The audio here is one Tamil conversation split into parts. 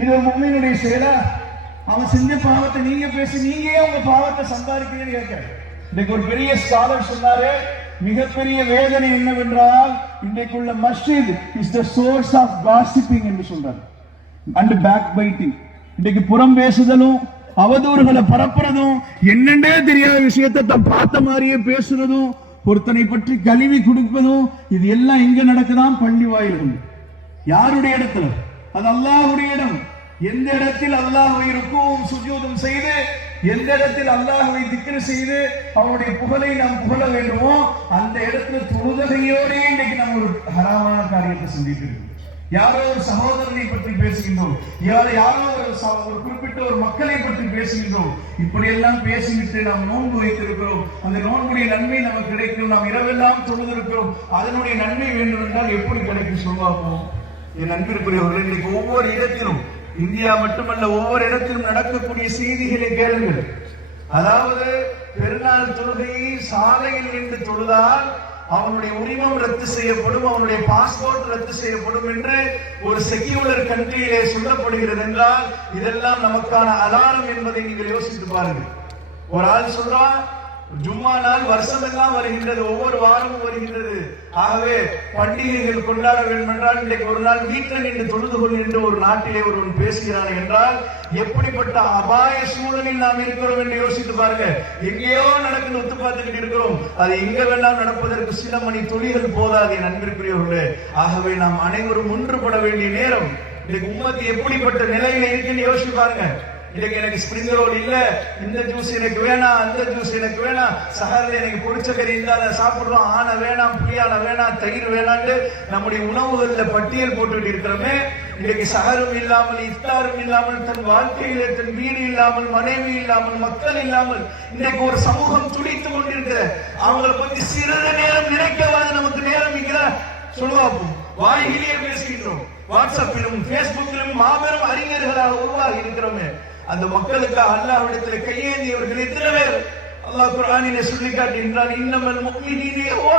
இது ஒரு மும்மினுடைய செயலா அவன் செஞ்ச பாவத்தை நீங்க பேசி நீங்க உங்க பாவத்தை சம்பாதிக்கிறீங்கன்னு கேட்க இன்னைக்கு ஒரு பெரிய ஸ்காலர் சொன்னாரு மிகப்பெரிய வேதனை என்னவென்றால் இன்றைக்குள்ள மஸ்ஜித் is the source of gossiping என்று சொல்றாரு. அண்ட் பேக் பைட்டிங் இன்னைக்கு புறம் பேசுதலும் அவதூறுகளை பரப்புறதும் என்னென்னே தெரியாத விஷயத்தை தான் பார்த்த மாதிரியே பேசுறதும் ஒருத்தனை பற்றி கழுவி கொடுப்பதும் இது எல்லாம் எங்க நடக்குதான் பள்ளி வாயில்கள் யாருடைய இடத்துல? அது அல்லாஹுடைய இடம். எந்த இடத்தில் அல்லாஹுவை இருக்கும் சுஜூதம் செய்து எந்த இடத்தில் அல்லாஹுவை திக்ரு செய்து அவனுடைய புகழை நாம் புகழ வேண்டுமோ அந்த இடத்துல தொழுதகையோடே இன்னைக்கு நம்ம ஒரு ஹராமான காரியத்தை செஞ்சுட்டு இருக்கோம் யாரோ ஒரு சகோதரனை பற்றி பேசுகின்றோம். யாரோ யாரோ ஒரு ச- ஒரு குறிப்பிட்ட ஒரு மக்களை பற்றி பேசுகின்றோம். இப்படியெல்லாம் பேசிவிட்டு நாம் நோன்பு வைத்திருக்கிறோம். அந்த நோன்புடைய நன்மை நமக்கு கிடைக்கும். நாம் இரவெல்லாம் தொழுதிருக்கிறோம். அதனுடைய நன்மை வேண்டும் என்றால் எப்படி கிடைக்கும் சொல்வாப்போம் என் நண்பிற்குரியவர்கள் இன்னைக்கு ஒவ்வொரு இடத்திலும் இந்தியா மட்டுமல்ல ஒவ்வொரு இடத்திலும் நடக்கக்கூடிய செய்திகளை கேளுங்கள். அதாவது பெருநாள் தொழுகையை சாலையில் நின்று தொழுதால் அவனுடைய உரிமம் ரத்து செய்யப்படும் அவனுடைய பாஸ்போர்ட் ரத்து செய்யப்படும் என்று ஒரு செக்யூலர் கண்ட்ரியிலே சொல்லப்படுகிறது என்றால் இதெல்லாம் நமக்கான அலாரம் என்பதை நீங்கள் யோசித்து பாருங்கள். ஒரு ஆள் சொல்றான் ஜும்மா நாள் வருஷமெல்லாம் வருகின்றது. ஒவ்வொரு வாரமும் வருகின்றது. ஆகவே பண்டிகைகள் கொண்டாட வேண்டும் என்றால் இன்றைக்கு ஒரு நாள் வீட்டில் நின்று தொழுது கொள் என்று ஒரு நாட்டிலே ஒருவன் பேசுகிறான் என்றால் எப்படிப்பட்ட அபாய சூழலில் நாம் இருக்கிறோம் என்று யோசித்து பாருங்க எங்கேயோ நடக்குன்னு ஒத்து பார்த்துக்கிட்டு இருக்கிறோம். அது எங்க வேண்டாம் நடப்பதற்கு சில மணி துளிகள் போதாது என் அன்பிற்குரியவர்களே. ஆகவே நாம் அனைவரும் ஒன்றுபட வேண்டிய நேரம் இன்னைக்கு உம்மத்து எப்படிப்பட்ட நிலையில இருக்குன்னு யோசிச்சு பாருங்க இன்னைக்கு எனக்கு ஸ்பிரிங் ரோல் இல்ல இந்த ஜூஸ் எனக்கு வேணாம் அந்த ஜூஸ் எனக்கு வேணாம். சகரில் எனக்கு பொரிச்ச கறி இல்லாத சாப்பிடுறோம். ஆனை வேணாம் புளியான வேணாம் தயிர் வேணாம்னு நம்முடைய உணவுகள்ல பட்டியல் போட்டுட்டு இருக்கிறோமே இன்னைக்கு சகரும் இல்லாமல் இத்தாரும் இல்லாமல் தன் வாழ்க்கையில தன் வீடு இல்லாமல் மனைவி இல்லாமல் மக்கள் இல்லாமல் இன்னைக்கு ஒரு சமூகம் துடித்து கொண்டிருக்கிற அவங்களை பத்தி சிறிது நேரம் நினைக்கவாது நமக்கு நேரம் இருக்கிற சொல்லுவாப்போம் வாய்கிலேயே பேசுகின்றோம். வாட்ஸ்அப்பிலும் பேஸ்புக்கிலும் மாபெரும் அறிஞர்களாக உருவாகி இருக்கிறோமே. அந்த மக்களுக்கு அல்லாஹ்விடத்தில் கையேந்தியவர்கள் எத்தனை பேர்? அல்லாஹ் குர்ஆனிலே சொல்லி காட்டுகின்றான் இன்னமன் முக்மினே ஓ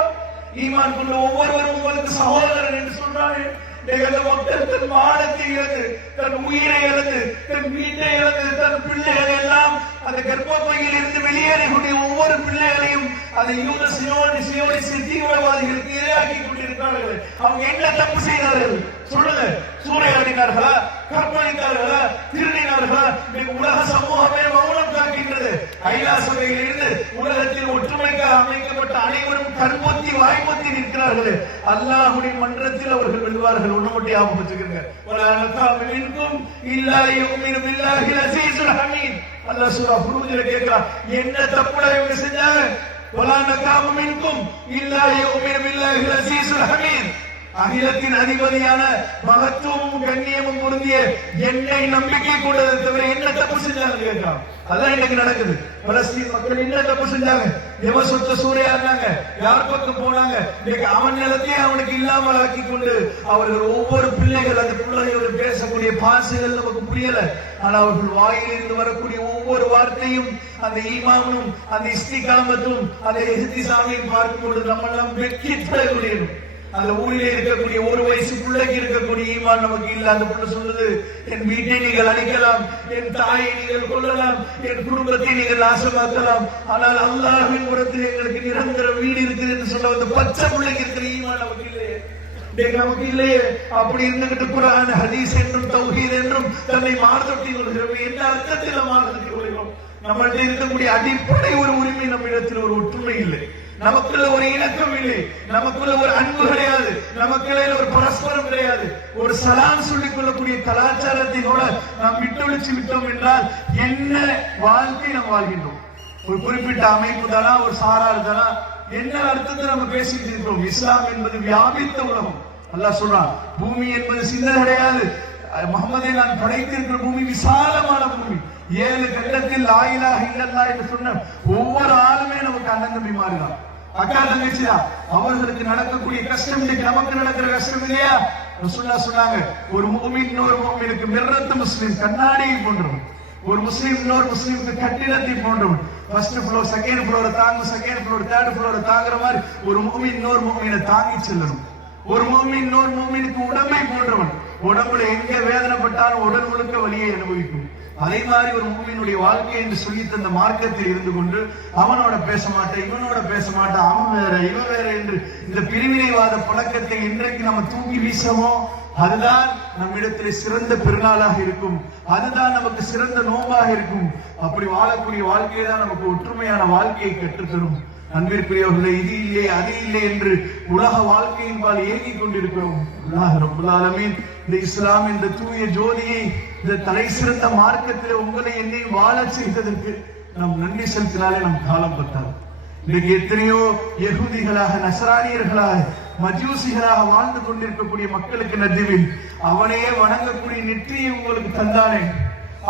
ஈமான் கொண்ட ஒவ்வொருவரும் உங்களுக்கு சகோதரன் என்று சொல்றாங்க இந்த மக்கள் தன் மானத்தை இழந்து தன் உயிரை இழந்து தன் வீட்டை இழந்து தன் பிள்ளைகளை எல்லாம் அந்த கர்ப்பப்பையில் இருந்து வெளியேறக்கூடிய ஒவ்வொரு பிள்ளைகளையும் அதை யூத சியோனி தீவிரவாதிகளுக்கு இரையாக்கி கொண்டிருக்கிறார்கள். அவங்க என்ன தப்பு செய்தார்கள்? சொல்லுங்க. சூறையாடினார்களா? கற்பழித்தார்களா? திருடினார்களா? இன்னைக்கு உலக சமூகமே மௌனம் காக்கின்றது. ஐநா சபையில் இருந்து உலகத்தில் ஒற்றுமைக்காக அமைக்கப்பட்ட அனைவரும் கண்பொத்தி வாய்ப்பொத்தி நிற்கிறார்கள். அல்லாஹுடைய மன்றத்தில் அவர்கள் வெல்வார்கள் ஒண்ணு மட்டும் ஞாபகம் வச்சுக்கோங்க. இருக்கும் நகாம மின்கும் இல்லா யுமினு பில்லாஹில் அஸீஸுல் ஹமீத். அல்லாஹ் சூரா புரூஜில கேக்குறான் என்ன தப்புடா இவங்க செஞ்சாங்க? ولا نقام منكم إلا يؤمن بالله العزيز الحميد அகிலத்தின் அதிபதியான மகத்துவமும் கண்ணியமும் பொருந்திய என்னை நம்பிக்கை கொண்டதை தவிர என்ன தப்பு செஞ்சாங்க கேட்கிறான் அதான் இன்னைக்கு நடக்குது. பலஸ்தீன் மக்கள் என்ன தப்பு செஞ்சாங்க? எவ சொத்த இருந்தாங்க யார் பக்கம் போனாங்க? இன்னைக்கு அவன் நிலத்தையே அவனுக்கு இல்லாமல் ஆக்கி கொண்டு அவர்கள் ஒவ்வொரு பிள்ளைகள் அந்த பிள்ளைகள் பேசக்கூடிய பாசுகள் நமக்கு புரியல. ஆனா அவர்கள் வாயிலிருந்து வரக்கூடிய ஒவ்வொரு வார்த்தையும் அந்த ஈமாமும் அந்த இஸ்திகாமத்தும் அந்த எஹ்திசாமியும் பார்க்கும் பொழுது நம்ம எல்லாம் வெற்றி பெறக்கூடியது அந்த ஊரிலே இருக்கக்கூடிய ஒரு வயசு பிள்ளைக்கு இருக்கக்கூடிய ஈமான் நமக்கு இல்ல. அந்த பிள்ளை சொல்லுது என் வீட்டை நீங்கள் அழிக்கலாம் என் தாயை நீங்கள் கொள்ளலாம் என் குடும்பத்தை நீங்கள் நாசமாக்கலாம். ஆனால் அல்லாஹின் புறத்தில் எங்களுக்கு நிரந்தர வீடு இருக்குது என்று சொல்ல வந்து பச்சை பிள்ளைக்கு இருக்கிற ஈமான் நமக்கு இல்லையே. நமக்கு இல்லையே. அப்படி இருந்துகிட்டு குரான் ஹதீஸ் என்றும் தௌஹீத் என்றும் தன்னை மாறுதொட்டி கொள்கிறோம். என்ன அர்த்தத்தில் மாறுதொட்டி கொள்கிறோம்? நம்மள்கிட்ட இருக்கக்கூடிய அடிப்படை ஒரு உரிமை நம்மிடத்தில் ஒரு ஒற்றுமை இல்லை. நமக்குள்ள ஒரு இணக்கம் இல்லை. நமக்குள்ள ஒரு அன்பு கிடையாது. நமக்குள்ள ஒரு பரஸ்பரம் கிடையாது. ஒரு சலாம் சொல்லிக் கொள்ளக்கூடிய கலாச்சாரத்தை கூட நாம் விட்டொழிச்சு விட்டோம் என்றால் என்ன வாழ்க்கை நாம் வாழ்கின்றோம்? ஒரு குறிப்பிட்ட அமைப்பு தானா ஒரு சாரார் தானா என்ன அர்த்தத்தை நம்ம பேசிட்டு இருக்கிறோம்? இஸ்லாம் என்பது வியாபித்த உலகம். அல்லாஹ் சொல்றான் பூமி என்பது சின்ன கிடையாது. முகமதை நான் படைத்திருக்கிற பூமி விசாலமான பூமி. ஏழு கண்டத்தில் ஆயிலாக இல்லல்லா என்று சொன்ன ஒவ்வொரு ஆளுமே நமக்கு அண்ணன் தம்பி மாறுதான் அக்கா தங்கச்சியா அவர்களுக்கு நடக்கக்கூடிய கஷ்டம் இன்னைக்கு நமக்கு நடக்கிற கஷ்டம் இல்லையா? ரசூல்லா சொன்னாங்க ஒரு மூமின் இன்னொரு மூமினுக்கு மிர்ரத்து முஸ்லீம் கண்ணாடியை போன்றவன் ஒரு முஸ்லீம் இன்னொரு முஸ்லீமுக்கு கட்டிடத்தை போன்றவன் ஃபர்ஸ்ட் ஃப்ளோர் செகண்ட் ஃப்ளோர் தாங்கும் செகண்ட் ஃப்ளோர் தேர்ட் ஃப்ளோர் தாங்குற மாதிரி ஒரு மூமின் இன்னொரு மூமினை தாங்கி செல்லணும். ஒரு மூமின் இன்னொரு மூமினுக்கு உடமை போன்றவன். உடம்புல எங்க வேதனைப்பட்டாலும் உடல் முழுக்க வழியை அனுபவிக்கும். அதே மாதிரி ஒரு மூவியினுடைய வாழ்க்கை என்று சொல்லி தந்த மார்க்கத்தில் இருந்து கொண்டு அவனோட பேச மாட்டேன் இவனோட பேச மாட்டேன் அவன் வேற இவன் வேற என்று இந்த பிரிவினைவாத பழக்கத்தை இன்றைக்கு நம்ம தூக்கி வீசமோ அதுதான் நம்மிடத்திலே சிறந்த பெருநாளாக இருக்கும். அதுதான் நமக்கு சிறந்த நோம்பாக இருக்கும். அப்படி வாழக்கூடிய வாழ்க்கையை தான் நமக்கு ஒற்றுமையான வாழ்க்கையை கற்றுத்தரும். அன்பிற்குரியவர்களே இது இல்லை அது இல்லை என்று உலக வாழ்க்கையின் பால் ஏங்கிக் கொண்டிருக்கிறோம். அல்லாஹ் ரப்புல் ஆலமீன். இந்த இஸ்லாம் இந்த தூய ஜோதியை இந்த தலை சிறந்த மார்க்கத்தில் உங்களை என்னை வாழ செய்ததற்கு நாம் நன்றி செலுத்தினாலே நம் காலம் பத்தாது. இன்னைக்கு எத்தனையோ யகுதிகளாக நசரானியர்களாக மஜூசிகளாக வாழ்ந்து கொண்டிருக்கக்கூடிய மக்களுக்கு நடுவில் அவனையே வணங்கக்கூடிய நெற்றியை உங்களுக்கு தந்தானே.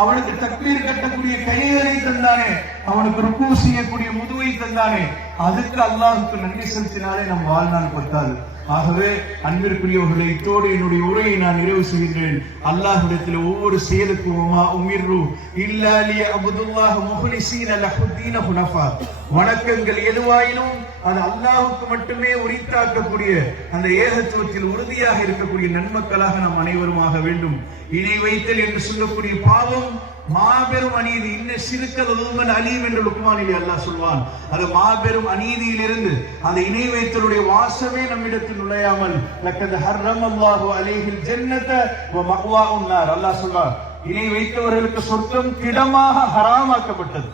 அவனுக்கு தக்பீர் கட்டக்கூடிய கைகளை தந்தானே. அவனுக்கு ருக்கு செய்யக்கூடிய முதுவை தந்தானே. அதுக்கு அல்லாஹுக்கு நன்றி செலுத்தினாலே நம் வாழ்நாள் பத்தாது. ஆகவே அன்பிற்குரியவர்களை இத்தோடு என்னுடைய உரையை நான் நிறைவு செய்கின்றேன். அல்லாஹிடத்தில் ஒவ்வொரு செயலுக்கும் உமா உமிர்ரு இல்லாலி அபுதுல்லாஹ் முஹ்லிசீன லஹுத்தீன ஹுனஃபா வணக்கங்கள் எதுவாயினும் அது அல்லாஹுக்கு மட்டுமே உரித்தாக்கக்கூடிய அந்த ஏகத்துவத்தில் உறுதியாக இருக்கக்கூடிய நன்மக்களாக நாம் அனைவருமாக வேண்டும். இணை வைத்தல் என்று சொல்லக்கூடிய பாவம் மாபெரும் அநீதி. இன்ன சிறுக்கதுமன் அலீம் என்று லுக்மானிலே அல்லாஹ் சொல்வான். அது மாபெரும் அநீதியிலிருந்து அந்த இணை வைத்தலுடைய வாசமே நம்மிடத்தில் நுழையாமல் லக்கது ஹர்ரம் அல்லாஹு அலைஹில் ஜன்னத மக்வா உன்னார் அல்லாஹ் சொல்வார் இணை வைத்தவர்களுக்கு சொர்க்கம் கிடமாக ஹராமாக்கப்பட்டது.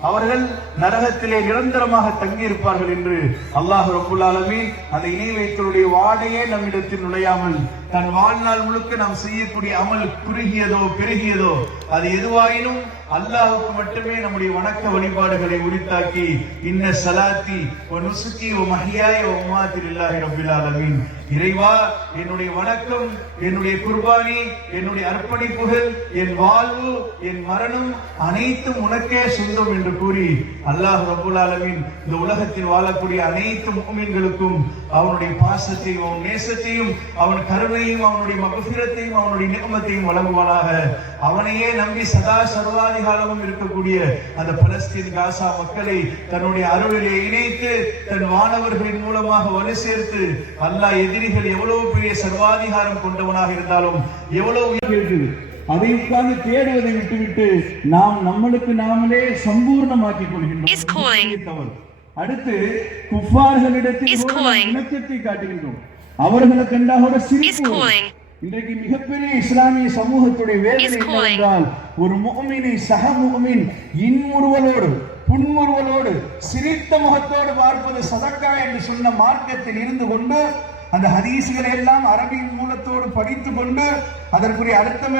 அவர்கள் நரகத்திலே நிரந்தரமாக தங்கியிருப்பார்கள் என்று அல்லாஹ் ரபுல் அந்த இணை வைத்தலுடைய வாடையே நம்மிடத்தில் நுழையாமல் தன் வாழ்நாள் முழுக்க நாம் செய்யக்கூடிய அமல் குறுகியதோ பெருகியதோ அது எதுவாயினும் அல்லாஹுக்கு மட்டுமே நம்முடைய வணக்க வழிபாடுகளை உரித்தாக்கி இன்ன சலாத்தி ஒ நுசுக்கி ஒ மஹியாய் ஒ உமாத்தில் இல்லாஹி ரபில் இறைவா என்னுடைய வணக்கம் என்னுடைய குர்பானி என்னுடைய அர்ப்பணிப்புகள் என் வாழ்வு என் மரணம் அனைத்தும் உனக்கே சொந்தம் என்று கூறி அல்லாஹ் ரபுல் இந்த உலகத்தில் வாழக்கூடிய அனைத்து முகமீன்களுக்கும் அவனுடைய பாசத்தையும் அவன் நேசத்தையும் அவன் கருணையும் அவனுடைய மகசிரத்தையும் அவனுடைய நிகமத்தையும் வழங்குவானாக. அவனையே நம்பி சதா சர்வாதிகாரமும் இருக்கக்கூடிய அந்த பலஸ்தீன் காசா மக்களை தன்னுடைய அருளிலே இணைத்து தன் மாணவர்களின் மூலமாக வலு சேர்த்து அல்லாஹ் எதிரிகள் எவ்வளவு பெரிய சர்வாதிகாரம் கொண்டவனாக இருந்தாலும் எவ்வளவு உயிர் இருக்குது அதை உட்கார்ந்து தேடுவதை விட்டுவிட்டு நாம் நம்மளுக்கு நாமளே சம்பூர்ணமாக்கிக் Is கொள்கின்றோம் தவறு. அடுத்து குஃபார்களிடத்தில். இணக்கத்தை காட்டுகின்றோம் அவர்களை கண்டாக சிரிப்பு. இன்றைக்கு மிகப்பெரிய இஸ்லாமிய சமூகத்துடைய வேதனை. என்னவென்றால் ஒரு முகமினை சக முகமின் இன்முறுவலோடு புன்முறுவலோடு சிரித்த முகத்தோடு பார்ப்பது சதக்கா என்று சொன்ன மார்க்கத்தில் இருந்து கொண்டு அந்த ஹதீசுகளை எல்லாம் அரபியின் மூலத்தோடு படித்துக் கொண்டு அதற்குரிய அர்த்தம்